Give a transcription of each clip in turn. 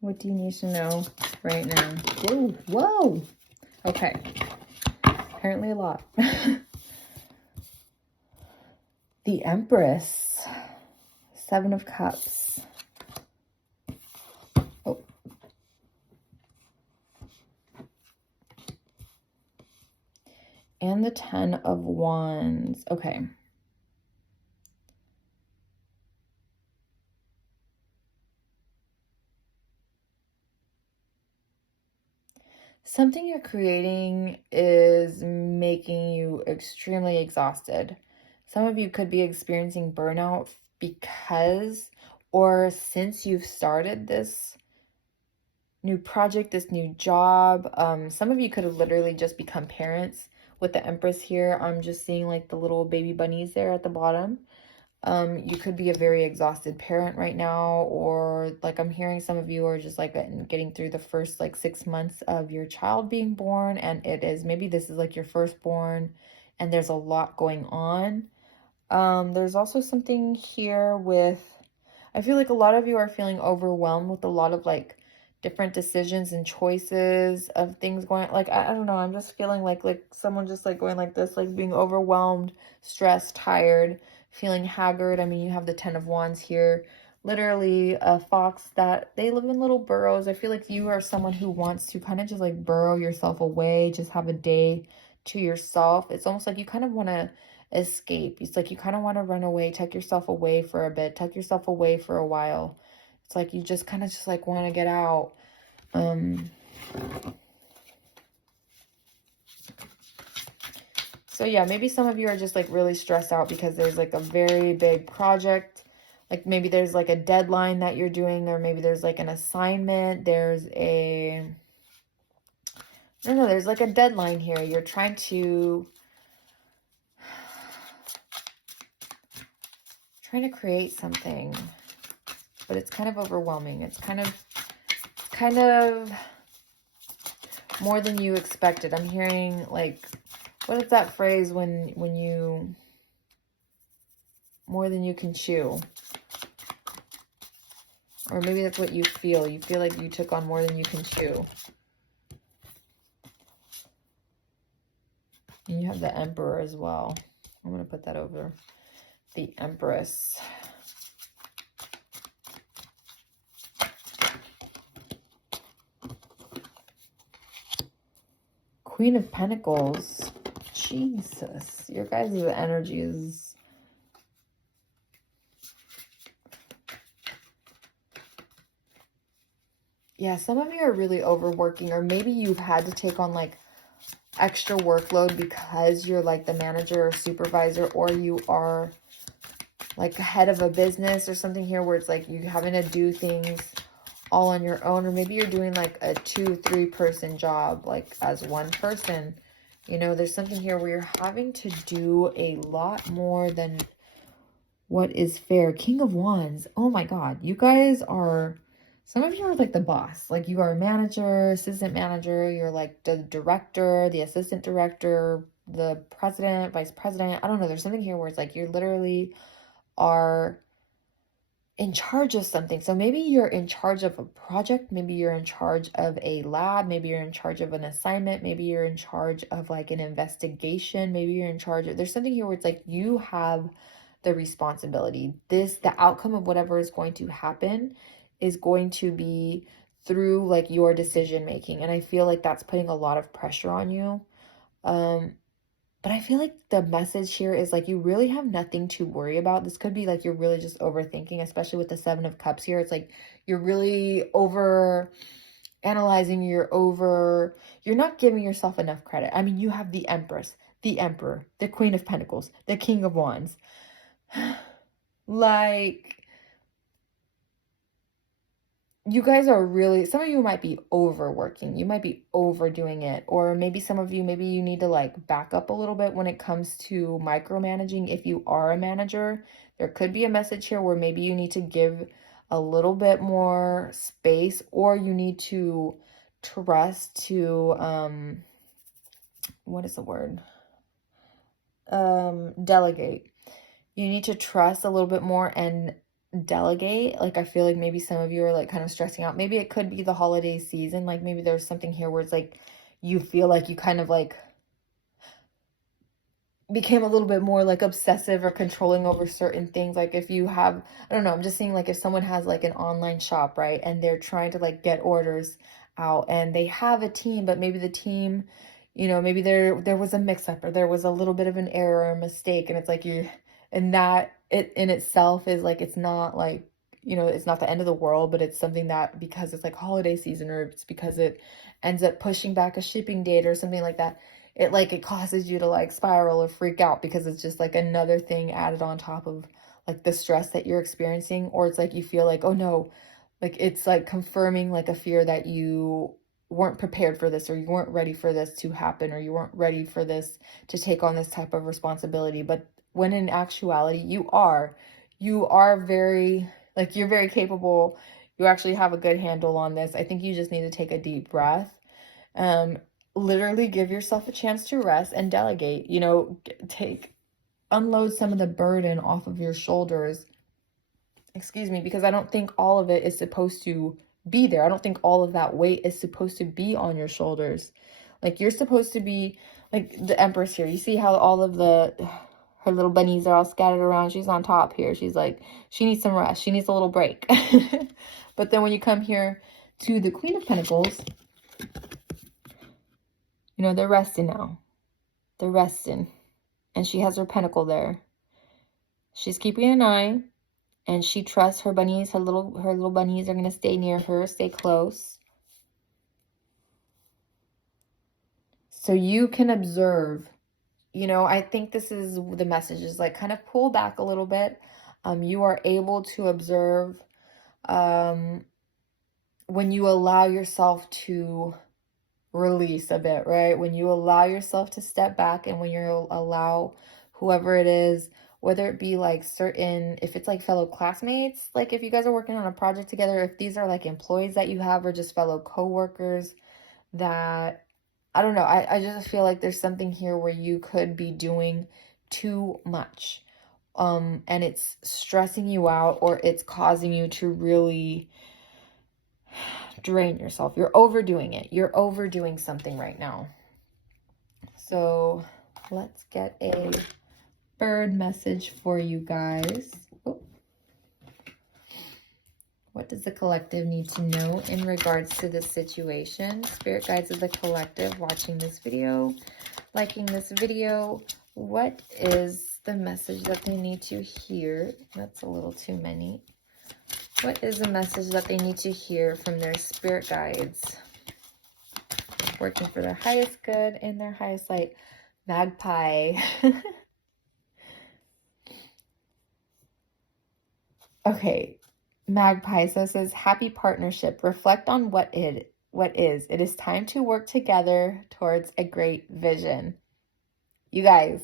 What do you need to know right now? Whoa, whoa. Okay. Apparently a lot. The Empress. 7 of Cups. Oh. And the 10 of Wands. Okay. Something you're creating is making you extremely exhausted. Some of you could be experiencing burnout because or since you've started this new project, this new job. Some of you could have literally just become parents. With the Empress here, I'm just seeing like the little baby bunnies there at the bottom. You could be a very exhausted parent right now, or like I'm hearing some of you are just like getting through the first like 6 months of your child being born, and it is maybe this is like your firstborn and there's a lot going on. There's also something here with, I feel like a lot of you are feeling overwhelmed with a lot of like different decisions and choices of things going, like I don't know, I'm just feeling like someone just like going like this, like being overwhelmed, stressed, tired, feeling haggard. I mean, you have the 10 of Wands here, literally a fox that they live in little burrows. I feel like you are someone who wants to kind of just like burrow yourself away, just have a day to yourself. It's almost like you kind of want to escape. It's like you kind of want to run away, tuck yourself away for a bit, tuck yourself away for a while. It's like you just kind of just like want to get out. So yeah, maybe some of you are just like really stressed out because there's like a very big project. Like maybe there's like a deadline that you're doing, or maybe there's like an assignment. There's a, I don't know, there's like a deadline here. You're trying to create something, but it's kind of overwhelming. It's kind of more than you expected. I'm hearing like, what is that phrase when you, more than you can chew? Or maybe that's what you feel. You feel like you took on more than you can chew. And you have the Emperor as well. I'm going to put that over the Empress. Queen of Pentacles. Jesus. Your guys' energy is... Yeah, some of you are really overworking, or maybe you've had to take on like extra workload because you're like the manager or supervisor, or you are like head of a business or something here where it's like you having to do things all on your own, or maybe you're doing like a 2-3 person job like as one person. You know, there's something here where you're having to do a lot more than what is fair. King of Wands. Oh my God, you guys are, some of you are like the boss. Like you are a manager, assistant manager, you're like the director, the assistant director, the president, vice president. I don't know, there's something here where it's like you literally are in charge of something. So maybe you're in charge of a project, maybe you're in charge of a lab, maybe you're in charge of an assignment, maybe you're in charge of like an investigation, maybe you're in charge of, there's something here where it's like you have the responsibility. The outcome of whatever is going to happen is going to be through like your decision making. And I feel like that's putting a lot of pressure on you. But I feel like the message here is like you really have nothing to worry about. This could be like you're really just overthinking, especially with the 7 of Cups here. It's like you're really over analyzing, you're not giving yourself enough credit. I mean, you have the Empress, the Emperor, the Queen of Pentacles, the King of Wands. Like, you guys are really, some of you might be overworking, you might be overdoing it, or maybe some of you, maybe you need to like back up a little bit when it comes to micromanaging. If you are a manager, there could be a message here where maybe you need to give a little bit more space, or you need to trust to, what is the word? Delegate. You need to trust a little bit more and delegate. Like, I feel like maybe some of you are like kind of stressing out. Maybe it could be the holiday season. Like, maybe there's something here where it's like you feel like you kind of like became a little bit more like obsessive or controlling over certain things. Like, if you have, I don't know, I'm just saying, like, if someone has like an online shop, right, and they're trying to like get orders out and they have a team, but maybe the team, you know, maybe there was a mix up or there was a little bit of an error or mistake, and it's like you, and that it in itself is like, it's not like, you know, it's not the end of the world, but it's something that, because it's like holiday season, or it's because it ends up pushing back a shipping date or something like that, it like, it causes you to like spiral or freak out, because it's just like another thing added on top of like the stress that you're experiencing. Or it's like you feel like, oh no, like it's like confirming like a fear that you weren't prepared for this, or you weren't ready for this to happen, or you weren't ready for this to take on this type of responsibility. But when in actuality you are very, like, you're very capable. You actually have a good handle on this. I think you just need to take a deep breath. um Literally give yourself a chance to rest and delegate, you know, unload some of the burden off of your shoulders. Excuse me, because I don't think all of it is supposed to be there. I don't think all of that weight is supposed to be on your shoulders. Like, you're supposed to be like the Empress here. You see how all of her little bunnies are all scattered around. She's on top here. She's like, she needs some rest. She needs a little break. But then when you come here to the Queen of Pentacles, you know, they're resting now. They're resting. And she has her pentacle there. She's keeping an eye. And she trusts her bunnies, her little bunnies are going to stay near her, stay close. So you can observe, you know, I think this is the message, is like kind of pull back a little bit. You are able to observe when you allow yourself to release a bit, right? When you allow yourself to step back, and when you allow whoever it is, whether it be like certain, if it's like fellow classmates, like if you guys are working on a project together, if these are like employees that you have, or just fellow co-workers that, I don't know, I just feel like there's something here where you could be doing too much. And it's stressing you out, or it's causing you to really drain yourself. You're overdoing it. You're overdoing something right now. So let's get a bird message for you guys. Oh. What does the collective need to know in regards to this situation? Spirit guides of the collective watching this video, liking this video. What is the message that they need to hear? That's a little too many. What is the message that they need to hear from their spirit guides? Working for their highest good and their highest light. Magpie. Okay. Magpie, so it says, happy partnership. Reflect on what is. It is time to work together towards a great vision. You guys.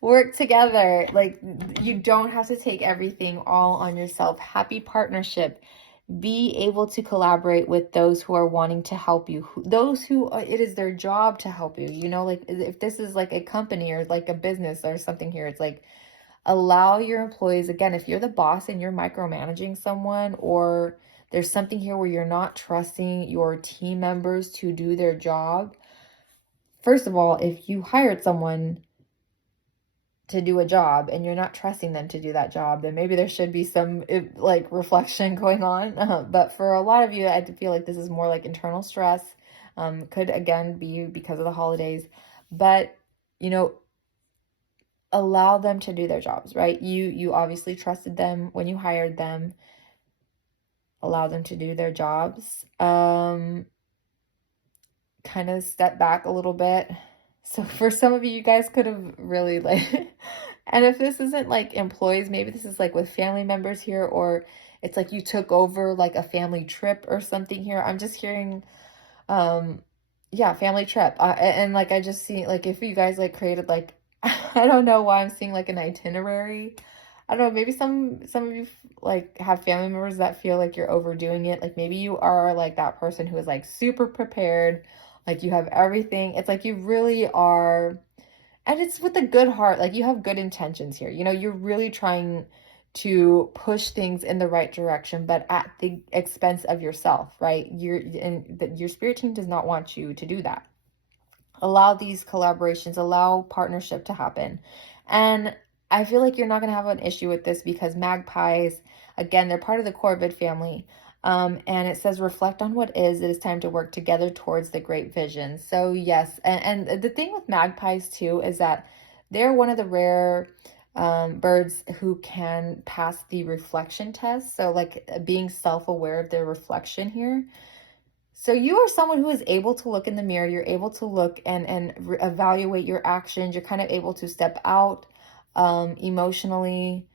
Work together. Like, you don't have to take everything all on yourself. Happy partnership. Be able to collaborate with those who are wanting to help you. Those who it is their job to help you. You know, like if this is like a company or like a business or something here, it's like, allow your employees, again, if you're the boss and you're micromanaging someone, or there's something here where you're not trusting your team members to do their job. First of all, if you hired someone to do a job and you're not trusting them to do that job, then maybe there should be some like reflection going on. But for a lot of you, I feel like this is more like internal stress. Could again be because of the holidays, but you know, allow them to do their jobs, right? You obviously trusted them when you hired them. Allow them to do their jobs. Kind of step back a little bit. So for some of you, you guys could have really like, and if this isn't like employees, maybe this is like with family members here, or it's like you took over like a family trip or something here. I'm just hearing, yeah, family trip. And like, I just see like, if you guys like created like, I don't know why I'm seeing like an itinerary. I don't know, maybe some of you like have family members that feel like you're overdoing it. Like maybe you are like that person who is like super prepared, like you have everything. It's like you really are, And it's with a good heart, like you have good intentions here. You know, you're really trying to push things in the right direction, but at the expense of yourself, right? Your spirit team does not want you to do that. Allow these collaborations, allow partnership to happen. And I feel like you're not going to have an issue with this because magpies, again, they're part of the corvid family. And it says, reflect on what is. It is time to work together towards the great vision. So, yes. And the thing with magpies, too, is that they're one of the rare birds who can pass the reflection test. So, like being self aware of their reflection here. So you are someone who is able to look in the mirror. You're able to look and evaluate your actions. You're kind of able to step out emotionally.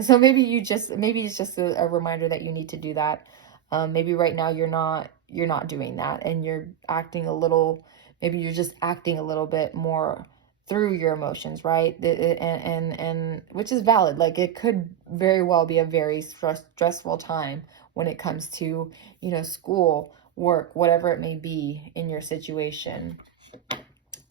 So maybe it's just a reminder that you need to do that. Maybe right now you're not doing that, and you're acting a little. Maybe you're just acting a little bit more through your emotions, right? And which is valid. Like it could very well be a very stressful time when it comes to, you know, school, work, whatever it may be in your situation.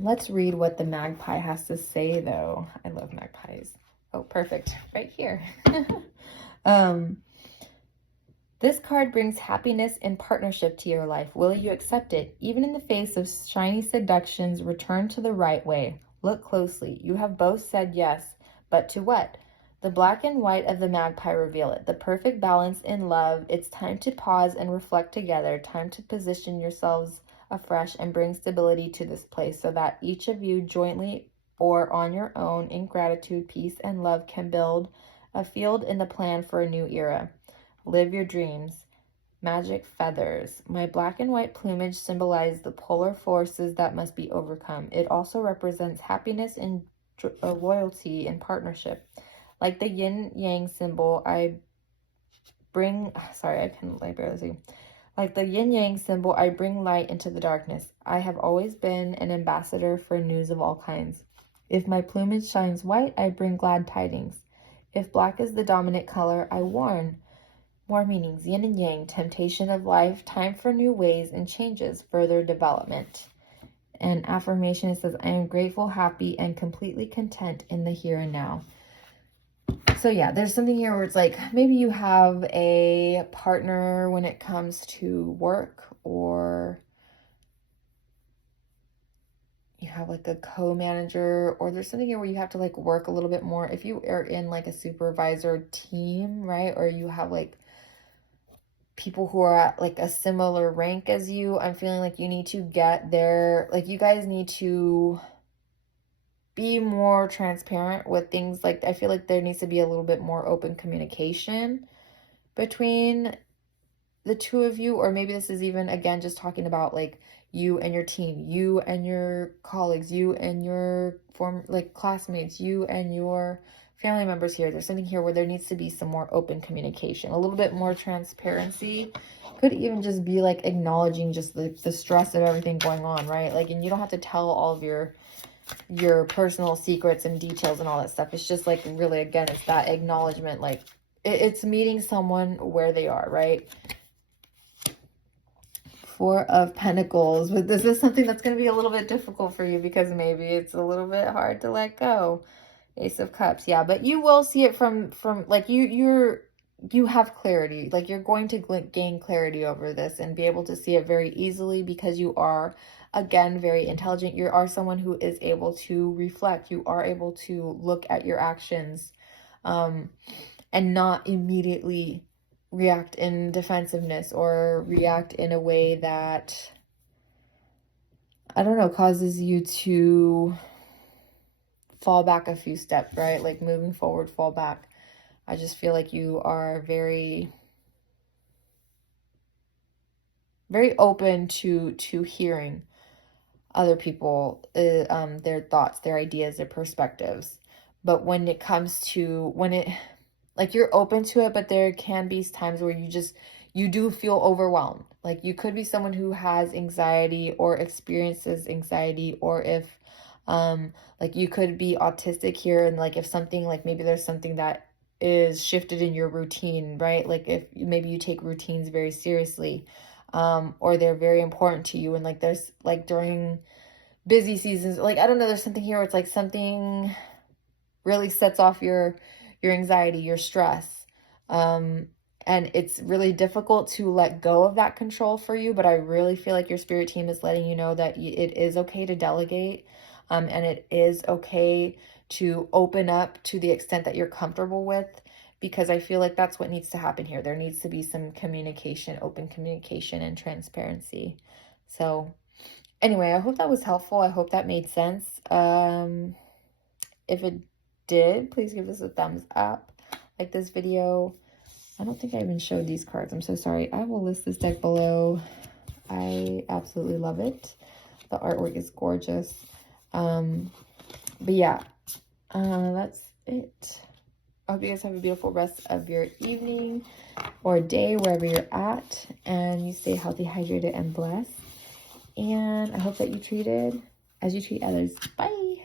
Let's read what the magpie has to say, though. I love magpies. Oh, perfect. Right here. This card brings happiness and partnership to your life. Will you accept it? Even in the face of shiny seductions, return to the right way. Look closely. You have both said yes, but to what? The black and white of the magpie reveal it. The perfect balance in love. It's time to pause and reflect together. Time to position yourselves afresh and bring stability to this place so that each of you jointly or on your own in gratitude, peace, and love can build a field in the plan for a new era. Live your dreams. Magic feathers. My black and white plumage symbolize the polar forces that must be overcome. It also represents happiness and loyalty and partnership. Like the yin yang symbol, I bring Like the yin yang symbol, I bring light into the darkness. I have always been an ambassador for news of all kinds. If my plumage shines white, I bring glad tidings. If black is the dominant color, I warn. More meanings, yin and yang, temptation of life, time for new ways and changes, further development. And affirmation, it says, I am grateful, happy, and completely content in the here and now. So yeah, there's something here where it's like, maybe you have a partner when it comes to work, or you have like a co-manager, or there's something here where you have to like work a little bit more. If you are in like a supervisor team, right? Or you have like people who are at like a similar rank as you, I'm feeling like you need to get there. Like you guys need to be more transparent with things. Like I feel like there needs to be a little bit more open communication between the two of you. Or maybe this is even, again, just talking about like you and your team, you and your colleagues, you and your classmates, you and your family members here. There's something here where there needs to be some more open communication, a little bit more transparency. Could even just be like acknowledging just the stress of everything going on, right? Like, and you don't have to tell all of your personal secrets and details and all that stuff. It's just like really, again, it's that acknowledgement. Like it's meeting someone where they are, right? Four of Pentacles. But this is something that's going to be a little bit difficult for you because maybe it's a little bit hard to let go. Ace of Cups. Yeah, but you will see it from like you have clarity. Like you're going to gain clarity over this and be able to see it very easily because you are, again, very intelligent. You are someone who is able to reflect. You are able to look at your actions and not immediately react in defensiveness or react in a way that, I don't know, causes you to fall back a few steps, right? Like moving forward, fall back. I just feel like you are very, very open to hearing other people, their thoughts, their ideas, their perspectives. But when it comes to, like you're open to it, but there can be times where you do feel overwhelmed. Like you could be someone who has anxiety or experiences anxiety, or if like you could be autistic here, and like if something, like maybe there's something that is shifted in your routine, right? Like if maybe you take routines very seriously, or they're very important to you, and like there's like during busy seasons. Like, I don't know, there's something here where it's like something really sets off your anxiety, your stress. And it's really difficult to let go of that control for you, but I really feel like your spirit team is letting you know that it is okay to delegate, and it is okay to open up to the extent that you're comfortable with, because I feel like that's what needs to happen here. There needs to be some communication, open communication and transparency. So anyway, I hope that was helpful. I hope that made sense. If it did, please give us a thumbs up, like this video. I don't think I even showed these cards. I'm so sorry. I will list this deck below. I absolutely love it. The artwork is gorgeous. But yeah, that's it. I hope you guys have a beautiful rest of your evening or day, wherever you're at, and you stay healthy, hydrated, and blessed. And I hope that you treated as you treat others. Bye.